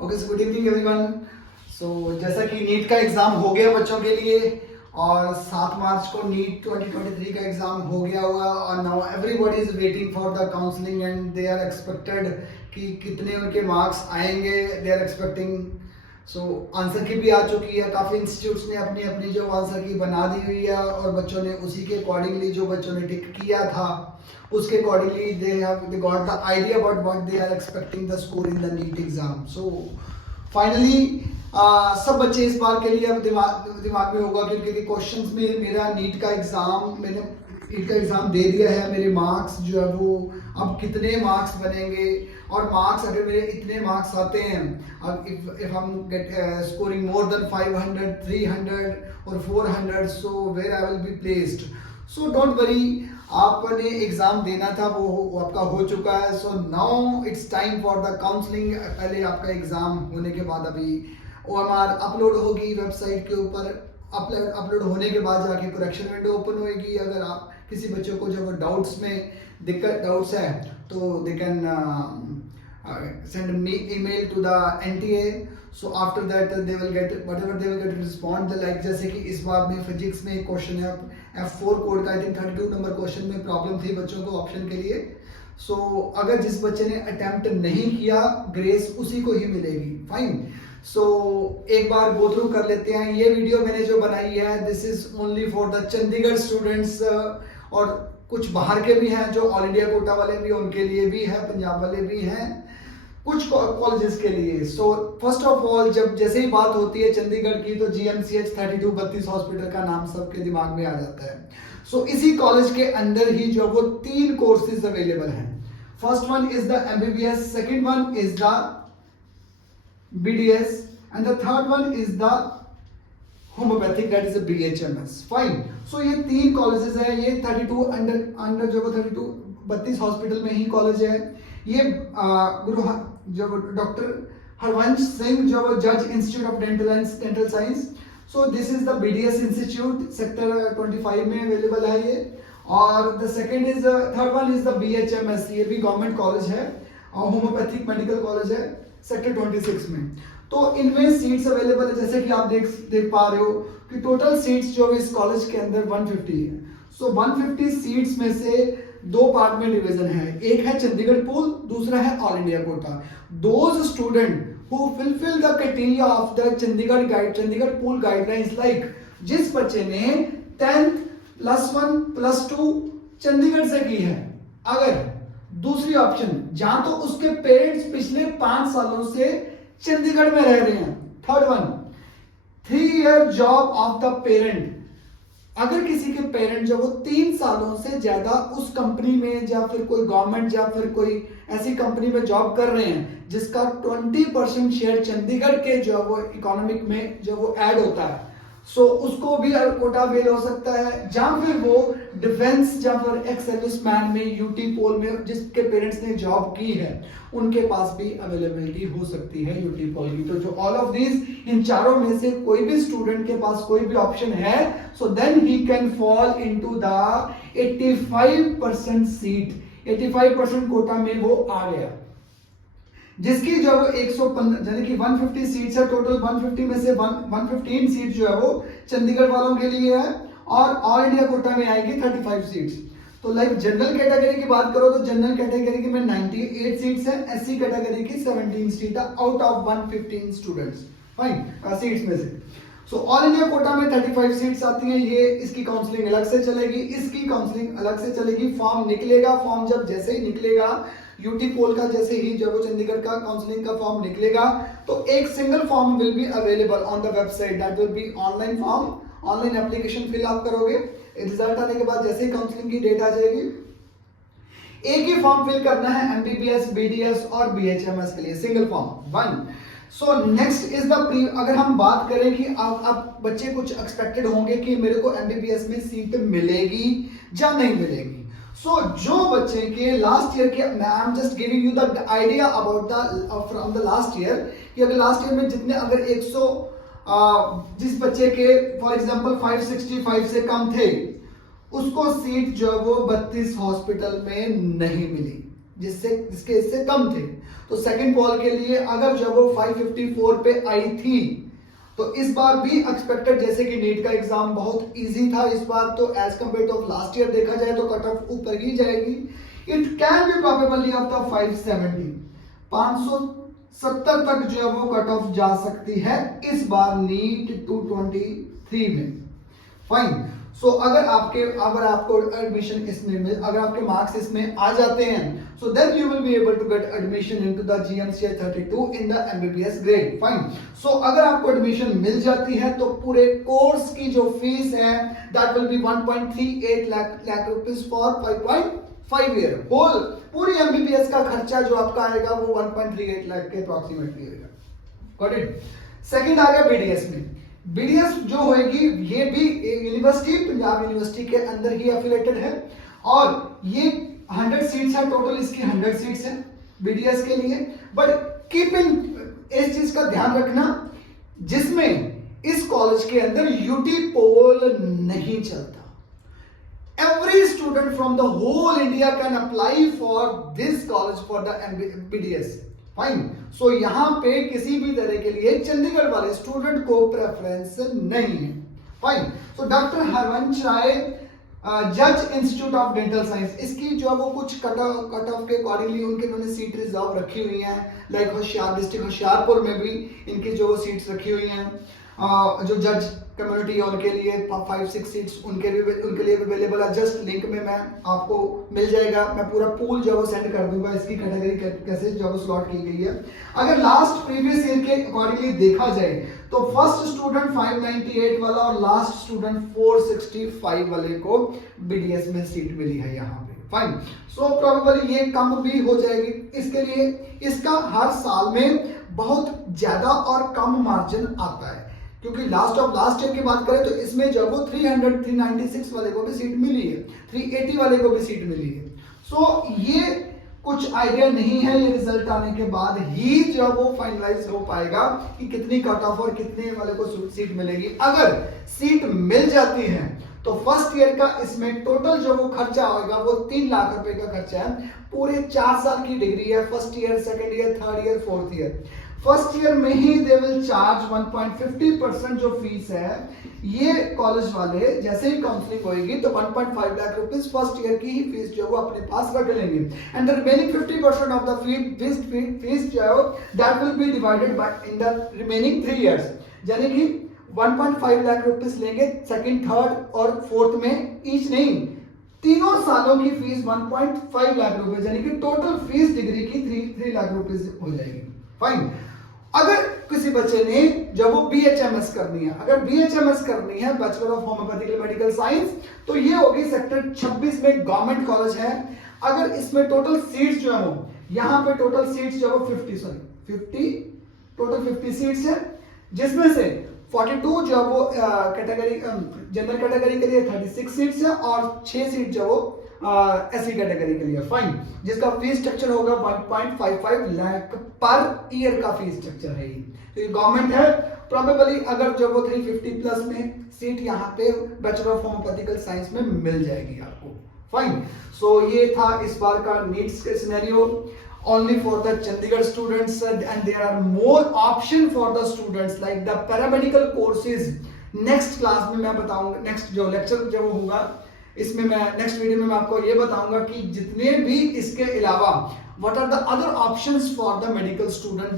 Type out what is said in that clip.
Okay so good evening everyone. So जैसा कि NEET का एग्जाम हो गया बच्चों के लिए और 7 मार्च को नीट 2023 का एग्जाम हो गया हुआ और now everybody is waiting for the counselling and they are expected कि कितने उनके मार्क्स आएंगे। They are expecting so answer key भी आ चुकी है। काफ़ी इंस्टीट्यूट्स ने अपनी अपनी जो आंसर की बना दी हुई है और बच्चों ने उसी के अकॉर्डिंगली जो बच्चों ने टिक किया था उसके accordingly they got the idea about what they are expecting the score in the NEET exam. So finally सब बच्चे इस बार के लिए अब दिमाग में होगा क्योंकि क्वेश्चंस में मेरा नीट का एग्जाम दे दिया है। मेरे मार्क्स जो है वो अब कितने मार्क्स बनेंगे और मार्क्स अगर मेरे इतने मार्क्स आते हैं, अब इफ हम गेट स्कोरिंग मोर देन 500 300 और 400 so where I will be placed. So don't worry, आपने एग्जाम देना था वो आपका हो चुका है। So now it's time for the counselling. पहले आपका एग्जाम होने के बाद अभी OMR अपलोड होगी वेबसाइट के ऊपर। अपलोड होने के बाद जाके करेक्शन विंडो ओपन होएगी। अगर आप किसी बच्चों को जब डाउट्स है तो they can send me email to the NTA. So after that they will get whatever they will get respond like जैसे कि इस बार में फिजिक्स में एक क्वेश्चन है F4 कोड का, आई थिंक 32 नंबर क्वेश्चन में प्रॉब्लम थी बच्चों को ऑप्शन के लिए। सो अगर जिस बच्चे ने अटेम्प्ट नहीं किया ग्रेस उसी को ही मिलेगी। फाइन। सो एक बार गो थ्रू कर लेते हैं। ये वीडियो मैंने जो बनाई है this is only for the Chandigarh students और कुछ बाहर के भी हैं जो ऑल इंडिया कोटा वाले भी, उनके लिए भी है, पंजाब वाले भी हैं, कुछ कॉलेजेस के लिए। सो फर्स्ट ऑफ ऑल जब जैसे ही बात होती है चंडीगढ़ की तो GMCH 3232 हॉस्पिटल का नाम सबके दिमाग में आ जाता है। सो इसी कॉलेज के अंदर ही जो वो 3 कोर्सेज अवेलेबल हैं। First one is the MBBS, second one is the BDS and the third one is the homeopathic, that is a BHMS। Fine. So ये 3 कॉलेजेस हैं। ये 32 अंडर जो 3232 हॉस्पिटल में ही कॉलेज है। ये गुरु जो डॉक्टर हरवंश सिंह जो जज institute of dental science. So this is the BDS institute, sector 25 में अवेलेबल है ये। और the second is third one is the BHMS, ये भी गवर्नमेंट कॉलेज है और होम्योपैथिक मेडिकल कॉलेज है सेक्टर 26 में। तो इनमें सीट्स अवेलेबल है जैसे कि आप देख पा रहे हो कि टोटल सीट्स जो इस कॉलेज के अंदर 150 है। सो 150 सीट्स में से 2 पार्ट में डिवीजन है। एक है चंडीगढ़ पूल, दूसरा है all India quota. Those student who fulfil the criteria of the Chandigarh pool guidelines, like जिस बच्चे ने 10th +1 +2 चंडीगढ़ से की है, अगर दूसरी ऑप्शन जहां तो उसके पेरेंट्स पिछले 5 सालों से चंडीगढ़ में रह रहे हैं। Third one 3 year job of the parent, अगर किसी के पेरेंट जो वो 3 सालों से ज्यादा उस कंपनी में या फिर कोई गवर्नमेंट या फिर कोई ऐसी कंपनी में जॉब कर रहे हैं जिसका 20% शेयर चंडीगढ़ के जो वो इकोनॉमिक में जो वो ऐड होता है, सो उसको भी कोटा अवेल हो सकता है। या फिर वो डिफेंस या फिर एक्स सर्विसमैन में यूटी पोल में जिसके पेरेंट्स ने जॉब की है उनके पास भी अवेलेबिलिटी हो सकती है यूटी पोल की। तो जो ऑल ऑफ दीज, इन चारों में से कोई भी स्टूडेंट के पास कोई भी ऑप्शन है, so then he can fall into the 85% seat. 85% quota में वो आ गया, जिसकी जो 115 यानी कि 150 सीट्स है टोटल। 150 में से 115 सीट जो है वो चंडीगढ़ वालों के लिए है और ऑल इंडिया कोटा में आएगी 35 सीट्स। तो लाइक जनरल कैटेगरी की बात करो तो जनरल कैटेगरी की में 98 सीट्स है, SC कैटेगरी की 17 सीट है out of 115 students. Fine, seats में से। सो ऑल इंडिया कोटा में 35 सीट्स आती हैं। ये इसकी काउंसलिंग अलग से चलेगी, इसकी काउंसलिंग अलग से चलेगी। फॉर्म निकलेगा, फॉर्म जब जैसे ही निकलेगा यूटी पोल का, जैसे ही जब वो चंडीगढ़ का काउंसलिंग का फॉर्म निकलेगा तो एक single form will be available on the website, that will be online form. Online application fill आप करोगे, रिजल्ट आने के बाद जैसे ही काउंसलिंग की डेट आ जाएगी एक ही फॉर्म फिल करना है MBBS, BDS और BHMS के लिए, single form 1। So next is the pre. अगर हम बात करें कि अब बच्चे कुछ एक्सपेक्टेड होंगे कि मेरे को MBBS में सीट मिलेगी या नहीं मिलेगी। सो जो बच्चे के लास्ट ईयर के, I am just giving you the idea about the from the last year, कि अगर लास्ट ईयर में जितने अगर 100 जिस बच्चे के फॉर एग्जांपल 565 से कम थे उसको सीट जो है वो 32 हॉस्पिटल में नहीं मिली। जिसके इससे कम थे। तो सेकंड पोल के लिए अगर जब वो 554 पे आई थी, तो इस बार भी एक्सपेक्टेड जैसे कि नीट का एग्जाम बहुत इजी था इस बार, तो as compare to last year देखा जाए तो कट ऑफ ऊपर ही जाएगी। It can be probably of the 570 तक जो है वो कट ऑफ जा सकती है इस बार नीट 223 में। फाइन। सो अगर आपको एडमिशन इसमें अगर आपके मार्क्स इसमें आ जाते हैं, so then you will be able to get admission into the GMCI 32 in the MBBS grade. Fine. So अगर आपको एडमिशन मिल जाती है तो पूरे कोर्स की जो फीस है that will be 1.38 lakh rupees for 5.5 year. Whole पूरी MBBS का खर्चा जो आपका आएगा वो 1.38 लाख के अप्रॉक्सीमेटली आएगा। Got it. सेकंड आ गया BDS में। BDS जो होगी ये भी यूनिवर्सिटी, पंजाब यूनिवर्सिटी के अंदर ही एफिलेटेड है और ये 100 सीट्स है टोटल, इसकी 100 सीट्स है BDS के लिए। बट कीपिंग इस चीज का ध्यान रखना जिसमें इस कॉलेज के अंदर UT पोल नहीं चलता। Every student from the whole India can apply for this college for the BDS. Fine. So यहाँ पे किसी भी तरह के लिए चंडीगढ़ वाले स्टूडेंट को प्रेफरेंस नहीं है। फाइन। सो डॉक्टर हरवंश राय जज इंस्टीट्यूट ऑफ डेंटल साइंस, इसकी जो है वो कुछ कट ऑफ के अकॉर्डिंगली उन्होंने सीट रिजर्व रखी हुई है। लाइक डिस्ट्रिक्ट होशियारपुर में भी इनकी जो सीट्स रखी हुई हैं, जो जज कम्युनिटी है उनके लिए 5-6 सीट्स उनके लिए अवेलेबल है। जस्ट लिंक में मैं आपको मिल जाएगा, मैं पूरा पूल जो है सेंड कर दूंगा इसकी कैटेगरी कैसे जो स्लॉट की गई है। अगर लास्ट प्रीवियस ईयर के अकॉर्डिंगली देखा जाए तो फर्स्ट स्टूडेंट 598 वाला और लास्ट स्टूडेंट 465 वाले को BDS में सीट मिली है यहाँ पे। फाइन। सो प्रोबेबली ये कम भी हो जाएगी। इसके लिए इसका हर साल में बहुत ज्यादा और कम मार्जिन आता है, क्योंकि लास्ट ईयर की बात करें तो इसमें जब वो 396 वाले को भी सीट मिली है, 380 वाले को भी सीट मिली है। सो ये कुछ आइडिया नहीं है, ये रिजल्ट आने के बाद ही जब वो फाइनलाइज हो पाएगा कि कितनी कट ऑफ और कितने वाले को सीट मिलेगी। अगर सीट मिल जाती है तो फर्स्ट ईयर का इसमें टोटल जो वो खर्चा होगा वो 3 लाख रुपए का खर्चा है। पूरे 4 साल की डिग्री है, first year, second year, third year, fourth year. First year में ही दे विल चार्ज 1.50% जो फीस है, ये कॉलेज वाले जैसे ही काउंसलिंग होगी तो 1.5 लाख रुपीस फर्स्ट ईयर की ही फीस जो वो अपने पास रख लेंगे। And the remaining 50% of the fees जो है that will B divided by in the remaining 3 years, यानी कि 1.5 लाख रुपीस लेंगे सेकंड, थर्ड और फोर्थ में, ईच नहीं, तीनों सालों की फीस 1.5 लाख रुपए, यानी कि टोटल फीस डिग्री की 3 लाख रुपीस हो जाएगी। फाइन। अगर किसी बच्चे ने जब वो BHMS करनी है, अगर BHMS करनी है बैचलर ऑफ होम्योपैथिकल मेडिकल साइंस, तो ये होगी सेक्टर 26 में गवर्नमेंट कॉलेज है। अगर इसमें टोटल सीट्स जो है वो यहाँ पे टोटल सीट्स जो है 50 सीट्स है, जिसमें से 42 जो वो कैटेगरी जनरल कैटेगरी के लिए 36 सीट्स है और 6 सीट जो वो SC कैटेगरी के लिए। फाइन। जिसका फीस स्ट्रक्चर होगा 1.55 लाख पर ईयर का फीस स्ट्रक्चर है ये। तो ये गवर्नमेंट है। प्रोबेबली अगर जब वो 350 प्लस में सीट यहाँ पे बैचलर ऑफ होम्योपैथिकल साइंस में मिल जाएगी आपको। फाइन। सो ये था इस बार का नीट्स के scenario only for the Chandigarh students, and there are more option for the students like the paramedical courses. Next class में मैं बताऊंगा, नेक्स्ट जो लेक्चर जब होगा इसमें मैं नेक्स्ट वीडियो में मैं आपको ये बताऊंगा कि जितने भी इसके अलावा what are the other options for the medical student।